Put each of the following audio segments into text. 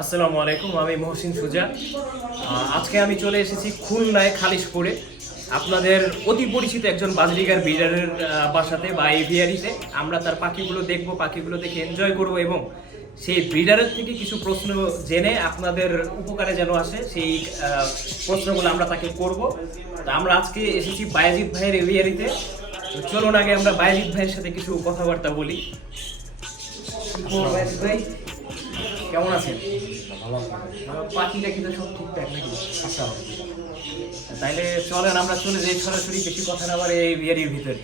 আসসালামু আলাইকুম, আমি মহসিন সুজা। আজকে আমি চলে এসেছি খুলনায় খালিশপুরে। আপনাদের অতি পরিচিত একজন বাজরিগার বিডারের বাসাতে বা এভিয়ারিতে আমরা তার পাখিগুলো দেখব, পাখিগুলো দেখে এনজয় করব এবং সেই ব্রিডারের থেকে কিছু প্রশ্ন জেনে আপনাদের উপকারে যেন আসে, সেই প্রশ্নগুলো আমরা তাকে করব। তা আমরা আজকে এসেছি বায়াজিৎ ভাইয়ের এভিয়ারিতে চলুন আগে আমরা বায়াজিৎ ভাইয়ের সাথে কিছু কথাবার্তা বলি। ভাই। কেমন আছেন? পাখিটা কিন্তু সব ঠিকঠাক নাকি? আচ্ছা তাইলে চলেন, আমরা চলে যাই সরাসরি বেশি কথা না বলে এই বিয়ারির ভিতরে।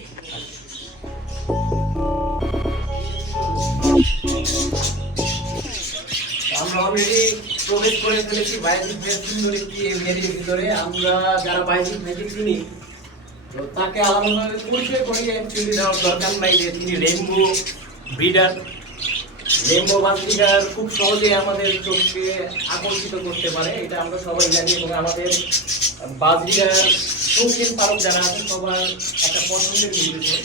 আমরা অলরেডি প্রবেশ করে ফেলেছি বায়োজিক ভাইয়ের সুন্দর একটি বিয়ারির ভিতরে। আমরা যারা বায়োজিক ভাইকে চিনি, তো তাকে আলাদাভাবে পরিচয় করিয়ে অ্যাকচুয়ালি দেওয়ার দরকার নাই যে তিনি রেইনবো ব্রিডার। রেইনবো বাসিকার খুব সহজে আমাদের চোখকে আকর্ষিত করতে পারে, এটা আমরা সবাই জানি এবং আমাদের বাজরিগার শৌখিন পালক যারা আছে, সবার একটা পছন্দের নির্দেশে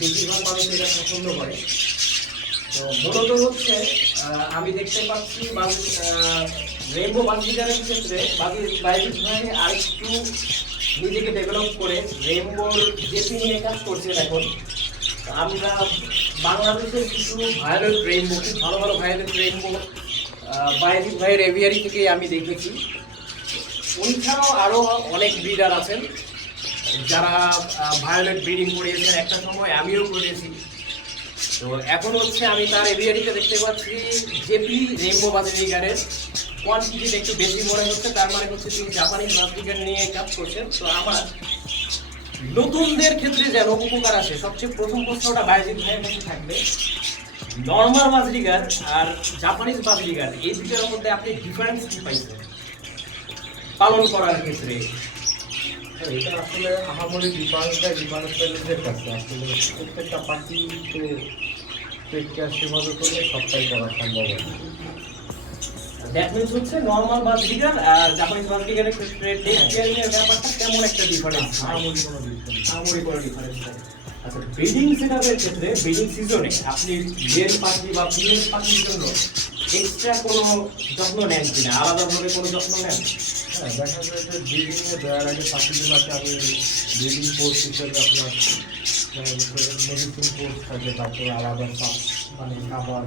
বেশিরভাগ মানুষ এটা পছন্দ করে। তো মূলত হচ্ছে আমি দেখতে পাচ্ছি রেইনবো বাজরিগারের ক্ষেত্রে বাজি বাইজিৎ ভাই আরেকটু নিজেকে ডেভেলপ করে রেইনবোর জেপি নিয়ে কাজ করছেন এখন। আমরা বাংলাদেশের কিছু ভাইরাল রেইনবো খুব ভালো ভালো ভাইরাল রেইনবো বাইজিৎ ভাইয়ের এভিয়ারি থেকে আমি দেখেছি। ছাড়াও আরও অনেক ব্রিডার আছেন, যারা ভায়োলেট ব্রিডিং করিয়েছেন একটা সময় আমিও করেছি। তো এখন হচ্ছে আমি তার এভিয়ারিতে দেখতে পাচ্ছি জেপি রেইনবো বাজারিগারের কোয়ান্টিটিটা একটু বেশি মনে হচ্ছে, তার মানে হচ্ছে তিনি জাপানিজ বাজারিগার নিয়ে কাজ করছেন। তো আমার নতুনদের ক্ষেত্রে যেন উপকার আসে, সবচেয়ে প্রথম প্রশ্নটা বাইজিৎ ভাইয়ের কাছে থাকবে। নর্মাল বাজরিগার আর জাপানিজ বাজরিগার, এই দুটোর মধ্যে আপনি ডিফারেন্স কি পাইছেন? পালন করার ক্ষেত্রে। এটা আসলে আহামরি ডিফারেন্সটা ডিফারেন্সের কাছে। আসলে প্রত্যেকটা পাখি তো টেক কেয়ার সেভাবে করলে সবটাই করা সম্ভব হয়। দ্যাট মিন্স হচ্ছে নর্মাল বাজরিগার আর জাপানিজ বাজরিগারের ক্ষেত্রে টেক কেয়ারের ব্যাপারটা কেমন একটা ডিফারেন্স আহামরি কোনো ডিফারেন্স আহামরি কোনো ডিফারেন্স আচ্ছা ব্রিডিং সেটআপের ক্ষেত্রে ব্রিডিং সিজনে আপনি মেল পাখি বা ফিমেল পাখির জন্য এক্সট্রা কোনো যত্ন নেন কিনা? আলাদাভাবে কোনো যত্ন নেন? হ্যাঁ দেখা যায় যে ব্রিডিংয়ে দেওয়ার আগে পাখিগুলোকে আমি ব্রিডিং কোর্স হিসেবে আপনার মেডিসিন কোর্স থাকে তারপরে আলাদা মানে খাবার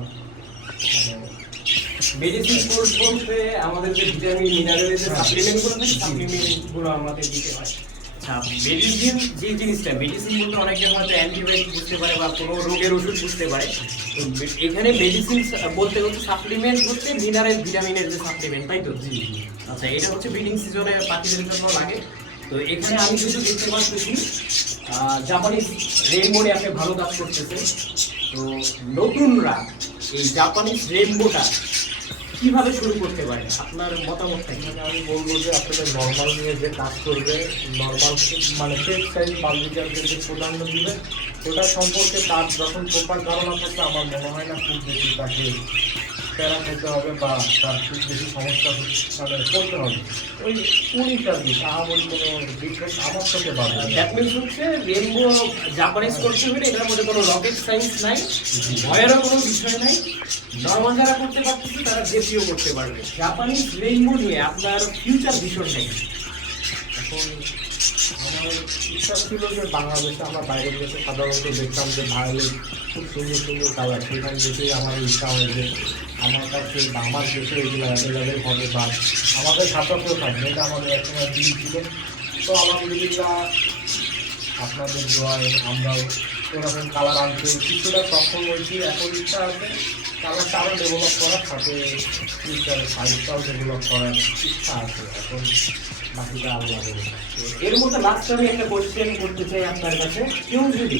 মানে মেডিসিন কোর্স বলতে আমাদের যে ভিটামিন মিনারেলের যে। সাপ্লিমেন্টগুলো থাকে সাপ্লিমেন্টগুলো আমাদের দিতে হয়। আচ্ছা মেডিসিন যে জিনিসটা মেডিসিন বলতে অনেকে হয়তো অ্যান্টিবায়োটিক বুঝতে পারে বা কোনো রোগের ওষুধ বুঝতে পারে। তো এখানে মেডিসিন বলতে হচ্ছে সাপ্লিমেন্ট হচ্ছে মিনারেল ভিটামিনের যে সাপ্লিমেন্ট তাই তো? আচ্ছা এটা হচ্ছে ব্রিডিং সিজনে পাখিদের জন্য লাগে। তো এখানে আমি কিছু দেখতে পাচ্ছি জাপানিজ রেইনবোনে আপনি ভালো কাজ করতেছে। তো নতুনরা এই জাপানিজ রেইনবোটা কীভাবে শুরু করতে পারে আপনার মতামত কি? মানে আমি বলব যে আপনাদের নর্মাল নিয়ে যে কাজ করবে নর্মাল মানে ফেক সাইজ বালবিকারকে যে প্রাধান্য দিবে, ওটা সম্পর্কে তার যখন প্রপার ধারণা থাকবে, আমার মনে হয় না খুব বেশি তাকে প্যারা খেতে হবে বা তার খুব বেশি সমস্যা মানে করতে হবে। ওই কুড়ি সার্ভিস আহামরি কোনো ডিফারেন্স আমার চোখে পাবে দ্যাট মিনস হচ্ছে রেইনবো জাপানিজ করতে হলে এটার মধ্যে কোনো রকেট সায়েন্স নাই ভয়েরও কোনো বিষয় নাই। নর্মাল যারা করতে পারতেছে তারা জেপিও করতে পারবে। জাপানিজ রেইনবো নিয়ে আপনার ফিউচার ভীষণ নেই। এখন আমার ইচ্ছা ছিল যে বাংলাদেশে আমরা বাইরের দেশে সাধারণত দেখতাম যে ভায়োলেট খুব সুন্দর সুন্দর কালার সেখানে দেখেই আমার ইচ্ছা হয় যে আমার কাছে, আমার দেশে এগুলো অ্যাভেলেবেল হবে বা আমাদের সাথেও থাকবে, এটা আমাদের একসময় দিন ছিল। তো আমাদের আলহামদুলিল্লাহ, আপনাদের দোয়ায় আমরাও এরকম কালার আনতে কিছুটা সক্ষম হয়েছি, এখন ইচ্ছা আছে কালারটা আরও ডেভেলপ করার, সাথে ফিউচারে সাইজটাও ডেভেলপ করার ইচ্ছা আছে। এখন বাকিটা বলে। এর মধ্যে লাস্ট আমি একটা কোশ্চেন করতে চাই আপনার কাছে। কেউ যদি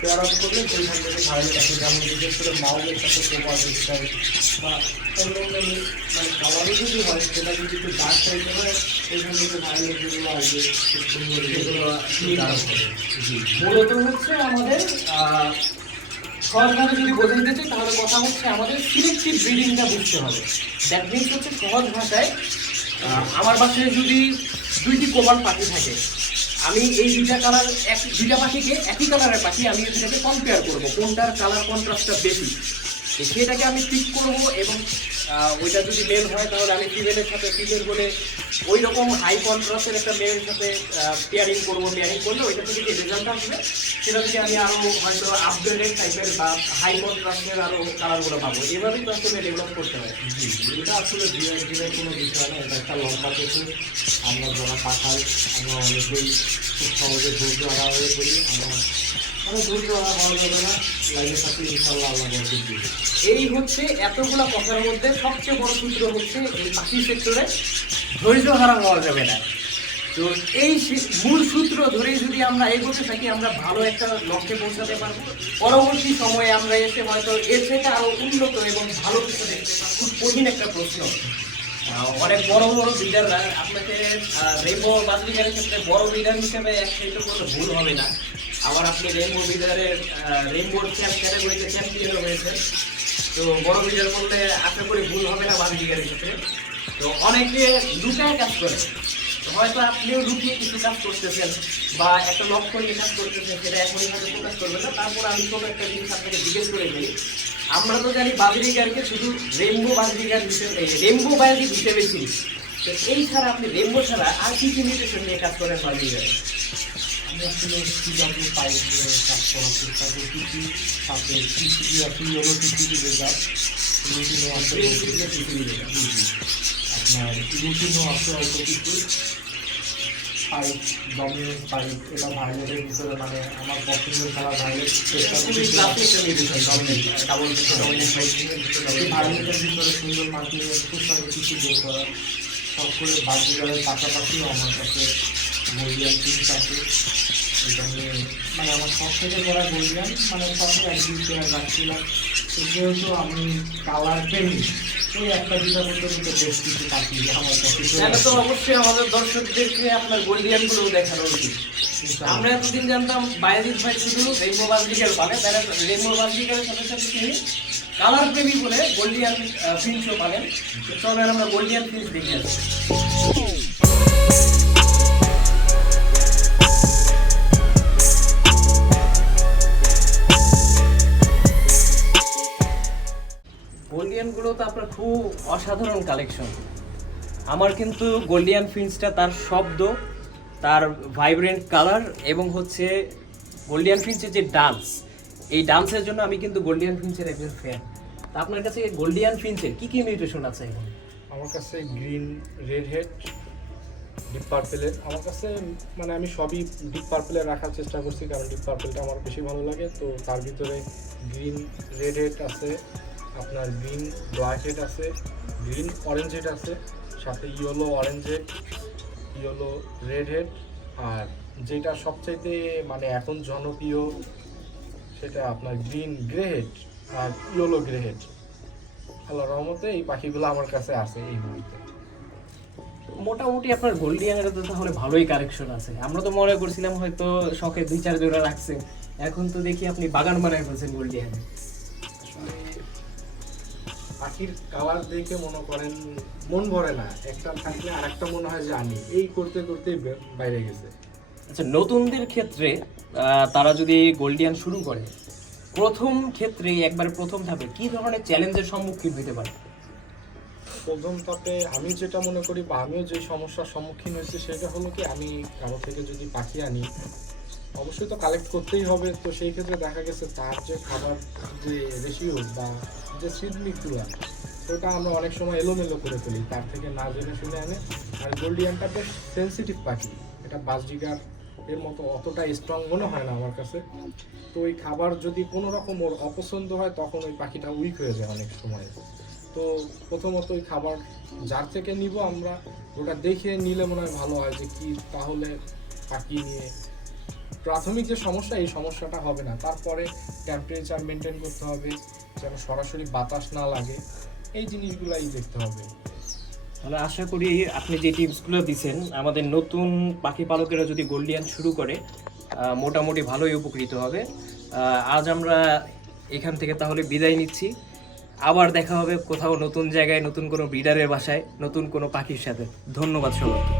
পেয়ার আপ করলে সেইখান থেকে ভাইরাল আছে যেমন বিশেষ করে মাউলের সাথে কোপার স্টাইল বা অন্য অন্য মানে কালারও যদি হয়, সেটা যদি একটু ডার্ক টাইপের হয় সেইখান থেকে ভাইরাল যেগুলো আসবে মূলত হচ্ছে আমাদের সহজভাবে যদি বোঝাইতে চাই, তাহলে কথা হচ্ছে আমাদের সিলেক্টিভ ব্রিডিংটা বুঝতে হবে। দ্যাট মিনস হচ্ছে সহজ ভাষায় আমার বাসায় যদি দুইটি কোবাল পাখি থাকে আমি এই দুইটা কালার এক, দুইটা পাখিকে একই কালারের পাখি আমি এই দুটাকে কম্পেয়ার করব। কোনটার কালার কন্ট্রাস্টটা বেশি? সেটাকে আমি পিক করব এবং ওইটা যদি মেল হয়, তাহলে আমি ফিমেলের সাথে ফিমেল বলে ওই রকম হাই কন্ট্রাস্টের একটা মেলের সাথে পেয়ারিং করব পেয়ারিং করলে ওইটা থেকে যে রেজাল্ট আসবে, সেটা থেকে আমি আরও হয়তো আপগ্রেডেড টাইপের বা হাই কন্ট্রাস্টের আরও কালারগুলো পাবো। এভাবেই তো আসলে ডেভেলপ করতে হয়। এটা আসলে দিনের দিনের কোনো বিষয় না। এটা একটা লম্বা প্রসেস আমরা যারা পাঠাই আমরা অনেকেই খুব সহজে ধৈর্য হারা হয়ে পড়ি আমরা মানে ধৈর্য হারা হওয়া যাবে না লাইনে থাকলে ইনশাল্লাহ আল্লাহ বরকত দিবে। এই হচ্ছে এতগুলা কথার মধ্যে সবচেয়ে বড় সূত্র হচ্ছে এই পাখি সেক্টরে ধৈর্য হারা হওয়া যাবে না। তো এই মূল সূত্র ধরে যদি আমরা এগোতে থাকি, আমরা ভালো একটা লক্ষ্যে পৌঁছাতে পারব। পরবর্তী সময়ে আমরা এসে হয়তো এর থেকে আরও উন্নত এবং ভালো কিছু খুব কঠিন একটা প্রশ্ন। অনেক বড় বড় লিডাররা আপনাকে রেমো বাজলিগারের ক্ষেত্রে বড় লিডার হিসেবে একসাথে করলে ভুল হবে না। আবার আপনি রেমো লিডারের রেমবোর ক্যাটাগরিতে চ্যাম্পিয়ন হয়েছে তো বড় লিডার করলে আশা করি ভুল হবে না বাজলিগারের ক্ষেত্রে তো অনেকে লুকায় কাজ করে। হয়তো আপনিও লুকিয়ে কিছু কাজ করতেছেন বা একটা লক্ষ্য নিয়ে কাজ করতেছেন, সেটা এখনই হয়তো প্রকাশ করবেন না। তারপর আমি ছোট একটা জিনিস আপনাকে জিজ্ঞেস করে দিই আমরা তো জানি বাজরিগারকে শুধু রেমবো বাজরিগার হিসেবে রেমবো বাজি হিসেবে চিনি। তো এই ছাড়া আপনি রেমবো ছাড়া আর কি কি মিউটেশন নিয়ে কাজ করেন বাজরিগারে আমি আসলে সিডাব্লিউ পাইপ নিয়ে কাজ করার চেষ্টা করতেছি সাথে টিসিবি আছে ইয়েলো টিসিবি রেজাল্ট রুটিনও আছে জি, জি। আপনার রুটিনও আছে অল্প কিছু পাইপ ডমিনেন্ট পাইপ এটা ভাইলেটের ভিতরে মানে আমার পছন্দের খেলা ভাইলেট চেষ্টা এই ভাইলেটের ভিতরে সুন্দর মার্কিংয়ের খুব সাথে কিছু বের করা সব করে বাজিগারের পাশাপাশিও আমার কাছে গোল্ডিয়ান পিস আছে এটা নিয়ে মানে আমার সব থেকে যারা গোল্ডিয়ান মানে সব এক দুই পেয়ার রাখছিলাম যেহেতু আমি কালার প্রেমী ওই একটা দুটা করতে বেশ কিছু পাখি আমার কাছে এটা তো অবশ্যই আমাদের দর্শকদেরকে আপনার গোল্ডিয়ানগুলো দেখানো উচিত। আমরা এতদিন জানতাম বায়াজিৎ ভাই শুধু রেইনবো বাজলিগার পালে তারা রেইনবো বাজলিগারের সাথে সাথে তিনি কালার প্রেমী বলে গোল্ডিয়ান ফিল্মসও পালেন তো চলেন আমরা গোল্ডিয়ান ফিল্মস দেখে আসি। খুব অসাধারণ কালেকশন আমার কিন্তু গোল্ডিয়ান ফিন্সটা তার শব্দ, তার ভাইব্রেন্ট কালার এবং হচ্ছে গোল্ডিয়ান ফিন্সের যে ডান্স এই ডান্সের জন্য আমি কিন্তু গোল্ডিয়ান ফিন্সের একজন ফ্যান তা আপনার কাছে গোল্ডিয়ান ফিন্সের কী কী মিউটেশন আছে এখন? আমার কাছে গ্রিন রেড হেড ডিপ পার্পেলের আমার কাছে মানে আমি সবই ডিপ পার্পেলের রাখার চেষ্টা করছি, কারণ ডিপ পার্পেলটা আমার বেশি ভালো লাগে। তো তার ভিতরে গ্রিন রেড হেড আছে। আপনার গ্রিন ব্ল্যাক হেড আছে গ্রিন অরেঞ্জ হেড আছে, সাথে yellow orange head yellow red head আর যেটা সবচাইতে মানে এখন জনপ্রিয়, সেটা আপনার গ্রিন গ্রে হেড আর ইয়েলো গ্রে হেড আল্লাহ রহমতে এই পাখিগুলো আমার কাছে আছে এই মুহূর্তে। মোটামুটি আপনার গোল্ডিয়ানের তো তাহলে ভালোই কালেকশন আছে। আমরা তো মনে করছিলাম হয়তো শখে দুই চার জোড়া রাখছেন এখন তো দেখি আপনি বাগান বানায় ফেলছেন গোল্ডিয়ান আসলে পাখির কালার দেখে মনে করেন মন ভরে না। একটা থাকলে আর একটা মনে হয় যে আনি এই করতে করতেই বাইরে গেছে। আচ্ছা নতুনদের ক্ষেত্রে তারা যদি গোল্ডিয়ান শুরু করে প্রথম ক্ষেত্রে একবার প্রথম ধাপে কি ধরনের চ্যালেঞ্জের সম্মুখীন হতে পারে? প্রথম তাপে আমি যেটা মনে করি বা আমিও যে সমস্যার সম্মুখীন হয়েছি সেটা হলো কি আমি কারও থেকে যদি পাখি আনি অবশ্যই তো কালেক্ট করতেই হবে। তো সেই ক্ষেত্রে দেখা গেছে তার যে খাবার যে রেশিও বা যে শৃঙ্খলা ওটা আমরা অনেক সময় এলোমেলো করে ফেলি। তার থেকে না জেনে শুনে আনে। আর গোল্ডিয়ানটা বেশ সেন্সিটিভ পাখি। এটা বাসডিগার এর মতো অতটা স্ট্রং মনে হয় না আমার কাছে। তো ওই খাবার যদি কোনো রকম ওর অপছন্দ হয়, তখন ওই পাখিটা উইক হয়ে যায় অনেক সময়। তো প্রথমত ওই খাবার যার থেকে নিব আমরা, ওটা দেখে নিলে মনে হয় ভালো হয় যে কি তাহলে পাখি নিয়ে প্রাথমিক যে সমস্যা, এই সমস্যাটা হবে না। তারপরে টেম্পারেচার মেনটেন করতে হবে, যেন সরাসরি বাতাস না লাগে। এই জিনিসগুলাই দেখতে হবে। তাহলে আশা করি আপনি যে টিপসগুলো দিচ্ছেন আমাদের নতুন পাখি পালকেরা যদি গোল্ডিয়ান শুরু করে মোটামুটি ভালোই উপকৃত হবে। আজ আমরা এখান থেকে তাহলে বিদায় নিচ্ছি। আবার দেখা হবে কোথাও নতুন জায়গায়, নতুন কোনো ব্রিডারের বাসায়, নতুন কোনো পাখির সাথে। ধন্যবাদ সবাইকে।